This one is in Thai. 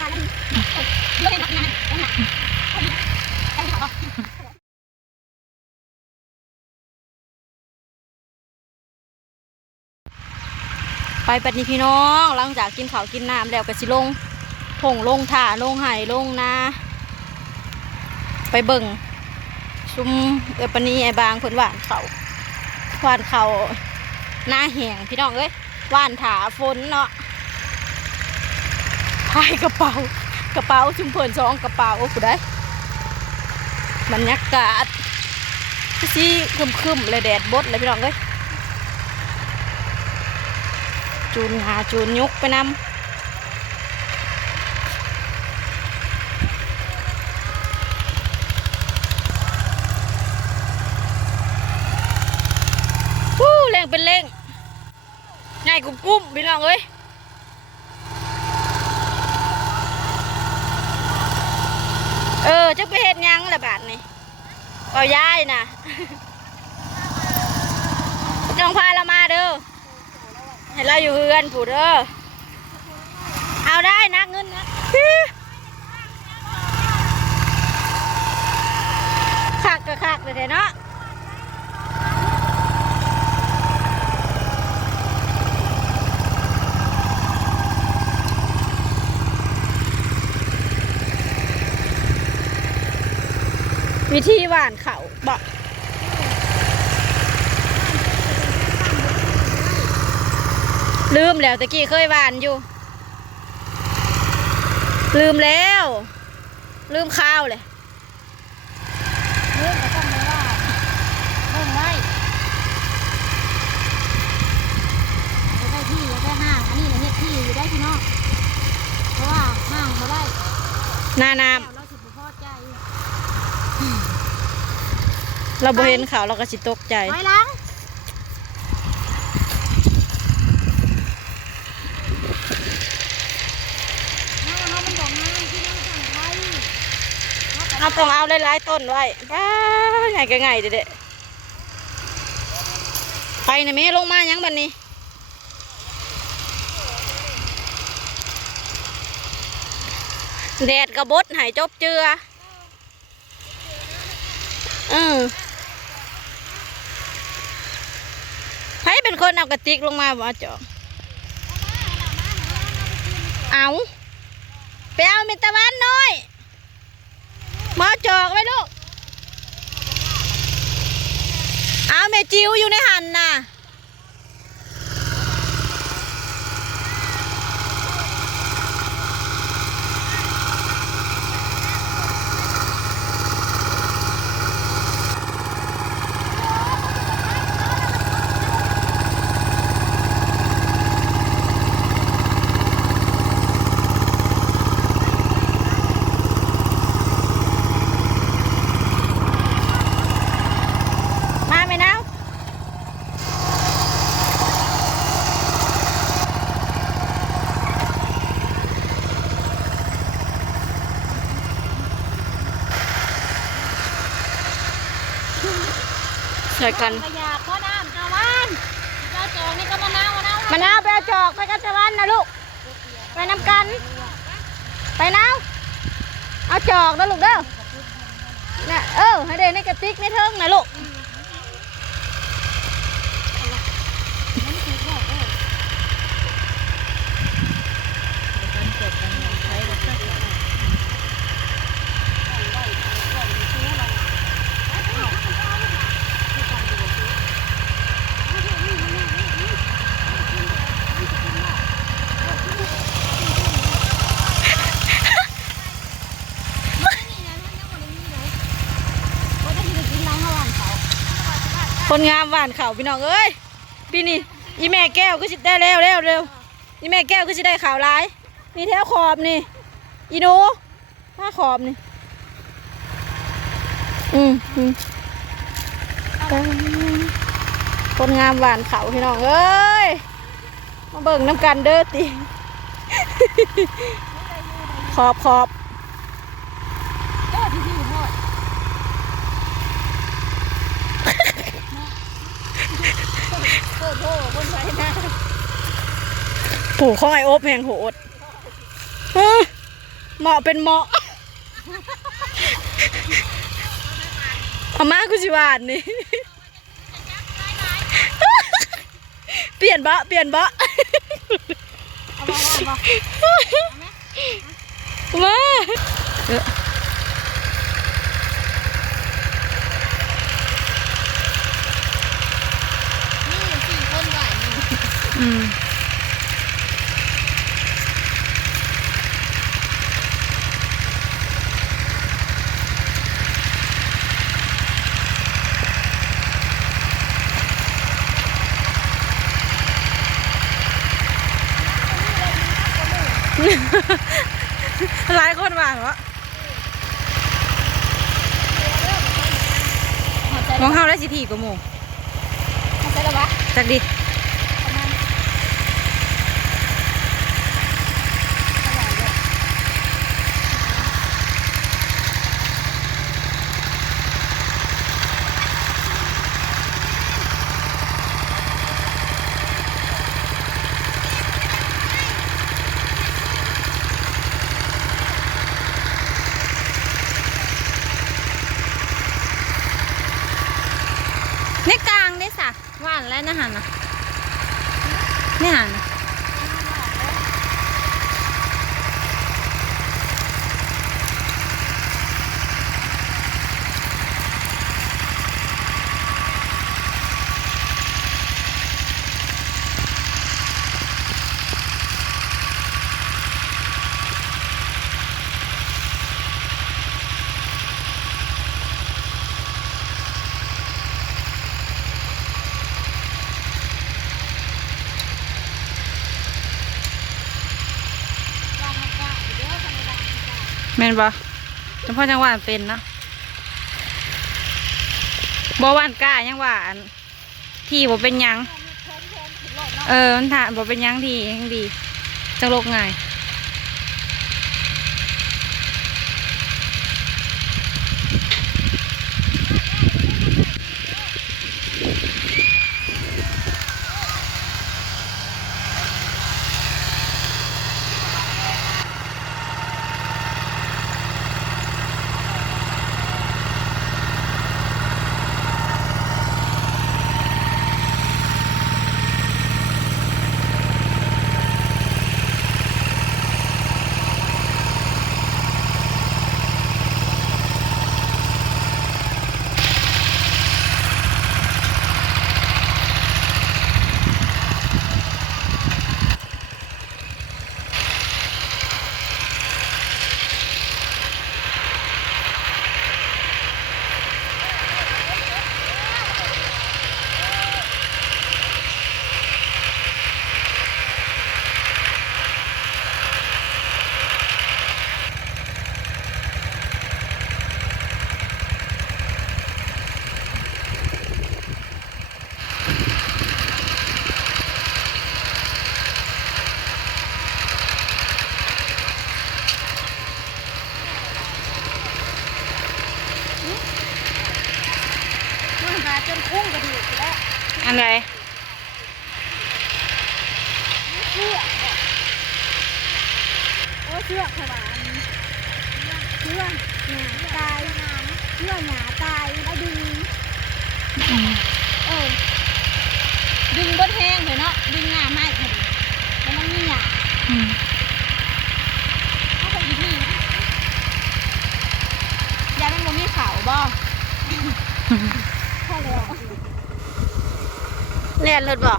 ไปปฏิพี่น้องหลังจากกินข้าวกินน้ำแล้วก็สิลงผงลงถ่าลงไห่ลงนาไปเบิ่งชุมปนีไอ้บางเพิ่นหวานเขาหน้าแห้งพี่น้องเอ้ยหวานถาฝนเนาะพายกระเป๋าชุมเพิ่น2กระเป๋าผู้ใดบรรยากาศสิคึมๆเลยแดดบดเลยพี่น้องเอ้ยจูนหาจูนยุกไปนำเล่งเป็นเล่งง่ายกุ้มพี่น้องเอ้ยจะไปเฮ็ดยังละบาทนี่เอาย้ายนะน้องพาเรามาเด้อให้เราอยู่เฮือนผู้เด้อเอาได้นะเงินนะคักก็คักเลยเนาะวิธีหวานเขาบอกลืมแล้วตะกี้เคยหวานอยู่ลืมแล้วลืมข้าวเลยลืมก็ต้องไม่ว่าเบิ่งไว้ได้ที่ได้ห้างอันนี้เฮ็ดที่อยู่ได้พี่น้องเพราะว่าห้างมาได้นาน้ำเราสิบ่พอใจเราบ่เห็นเขาเราก็สิตกใจไปล้างเราต้องเอาหลายๆต้นไว้ป้าไงก็ไงเด็ดไปนะแม่ลงมายังบัดนี้แดดกระบดหายจบเจือให้เป็นคนเอากระติกลงมาบ่จอกเอาไปเอาเมตาวันน้อยมาจอกไว้ลูกเอาแม่จิ๋วอยู่ในหันน่ะใส่กันขยะพ่อน้ำตะวันเจ้าจอกนี่ก็มะนาวไปเอาจอกไปกันตะวันนะลูกไปน้ำกันไปน้ำเอาจอกนะลูกเด้อน่ะให้เด็กในกระติกในเทิงนะลูกคนงามหวานเขาพี่น้องเอ้ยปีนี้อีแม่แก้วก็สิได้เร็วอีแม่แก้วก็สิได้ข่าวร้ายนี่แถวขอบนี่อีโน่ถ้าขอบนี่คนงามหวานเขาพี่น้องเอ้ยมาเบิ่งน้ำกันเด้อติขอบผูกข้องไอโอ๊บแหงโหด เหมาะเป็นเหมาะเอามากูสิวานนี่ เปลี่ยนบะเอาบ่ว่าบ่ มานี่เ4 คนไหวนี่ อืมหลายคนว่างวะมองเข้าได้สิทีกว่าหมู่ เข้าใจแล้ววะ จักดิ ประมาณในกลางได้สะว่านแล้วนะหันนะนี่หันนะแม่นบ่จำพ่อจังหวานเป็นเนาะบ่หวานกล้ายังหวานที่บ่เป็นหยังมันถ่าบ่เป็นหยังที่ยังดีจังโลกง่ายจนพุ่งกระดิ่งแล้ว อันไร เชือกโอ้เชือกขวานเชือกหนาตายเชือกหนาตายแล้วดึงดึงบนแห้งเลยเนาะดึงหน้าไม้พอดีแล้วมันมีหยาถ้าเป็นที่ยามันบ่มีขาวบ่พอแล้ว เล่นรถบ่